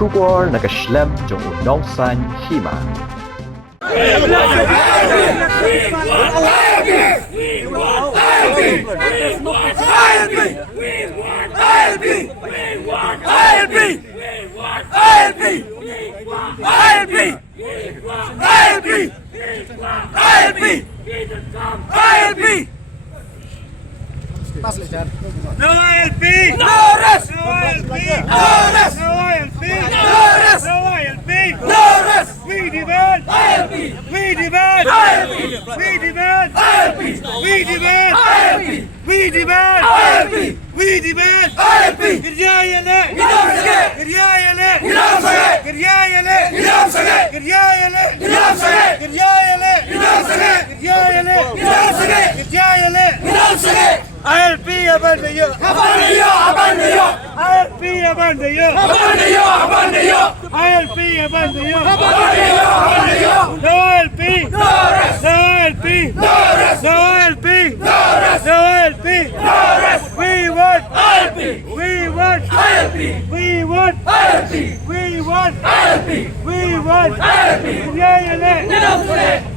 Trubor nakaslem jong unong san hima. No ILP! No arrest! No ILP! No arrest! No ILP! No arrest! No ILP! No arrest! We demand ILP! We demand ILP! We demand ILP! We demand ILP! We demand ILP! We demand ILP! Giryayale! Giryayale! Giryayale! Giryayale! Giryayale! Giryayale! Giryayale! Giryayale! Giryayale! Giryayale! Giryayale! ILP abandoyo! Abandoyo! Abandoyo! ILP abandoyo! Abandoyo! Abandoyo! ILP abandoyo! Abandoyo! Abandoyo! No ILP! No arrest! No ILP! No arrest! No ILP! No arrest! No ILP! No arrest! We want ILP! We want ILP! We want ILP! We want ILP! We want ILP! Giryayale!